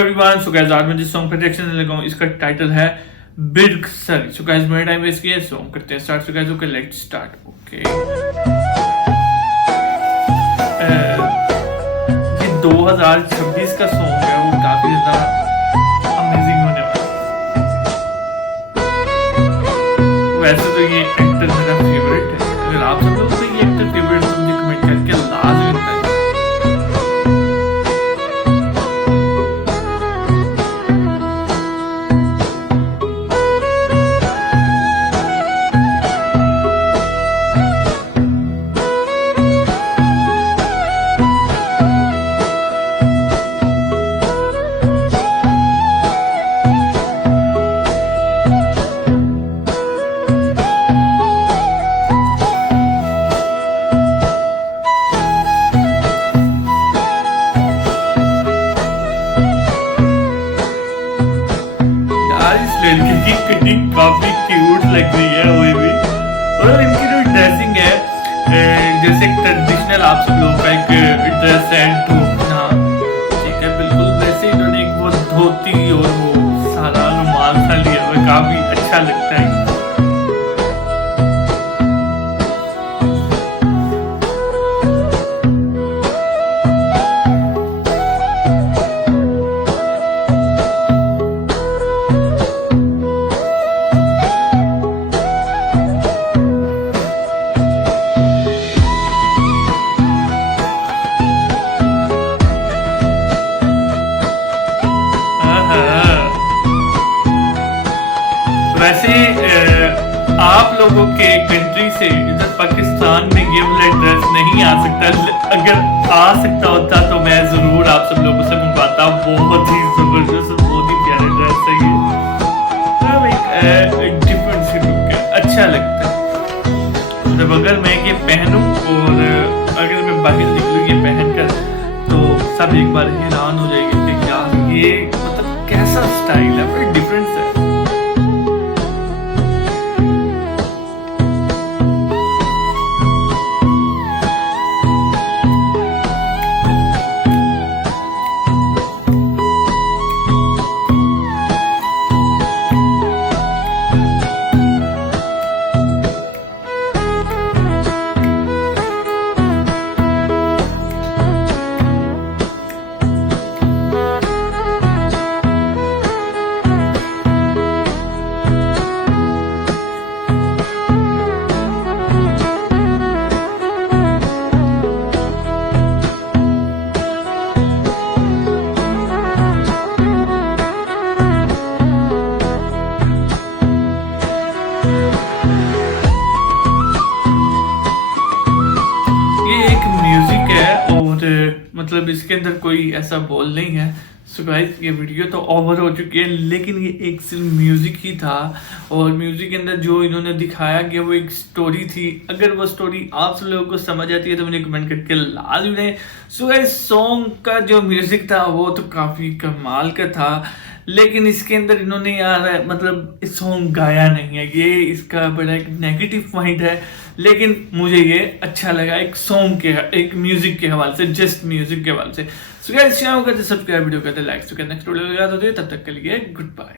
everyone, so guys आज मैं जिस सॉन्ग पे रिएक्शन देने लगा हूँ इसका टाइटल है बिग सर। सो गाइस मेरा टाइम वेस्ट किया, सॉन्ग करते हैं start. So guys okay let's start. Okay ये 2026 का सॉन्ग है, वो काफी ज्यादा अमेजिंग होने वाला है। वैसे तो ये एक्टर मेरा फेवरेट है, अगर आप सब लोग को ये एक्टर फेवरेट है तो मुझे कमेंट करके लाजमी बताइए। लड़की की कटिंग काफी क्यूट लग रही है हुई भी, और इनकी जो ड्रेसिंग है जैसे ट्रेडिशनल आप सब लोग का एक ड्रेस है टोपना, ठीक है बिल्कुल वैसे इन्होंने एक वो धोती और वो सारा रुमाल सा लिया हुआ, काफी अच्छा लगता है। वैसे आप लोगों के कंट्री से इधर पाकिस्तान में ये वाला ड्रेस नहीं आ सकता, अगर आ सकता होता तो मैं जरूर आप सब लोगों से मंगवाता। बहुत ही जबरदस्त, बहुत ही प्यारा ड्रेस है ये, एक डिफरेंट सी लुक है, अच्छा लगता है। जब अगर मैं ये पहनूं और अगर मैं बाहर निकलूं ये पहनकर तो सब एक बार हैरान हो जाएंगे कि यार ये मतलब कैसा स्टाइल है, बड़ा डिफरेंस है। मतलब इसके अंदर कोई ऐसा बोल नहीं है। सो गाइस ये वीडियो तो ओवर हो चुकी है, लेकिन ये एक सिर्फ म्यूजिक ही था, और म्यूजिक के अंदर जो इन्होंने दिखाया कि वो एक स्टोरी थी। अगर वो स्टोरी आप सब लोगों को समझ आती है तो मुझे कमेंट करके लाजमी दें। सो गाइस सॉन्ग का जो म्यूजिक था वो तो काफी कमाल का था, लेकिन इसके अंदर इन्होंने यार मतलब सॉन्ग गाया नहीं है, ये इसका बड़ा एक नेगेटिव पॉइंट है। लेकिन मुझे ये अच्छा लगा एक सॉन्ग के, एक म्यूजिक के हवाले से, जस्ट म्यूजिक के हवाले से। सो गाइस सब्सक्राइब, वीडियो करते लाइक, नेक्स्ट वीडियो लगा दो, तब तक के लिए गुड बाय।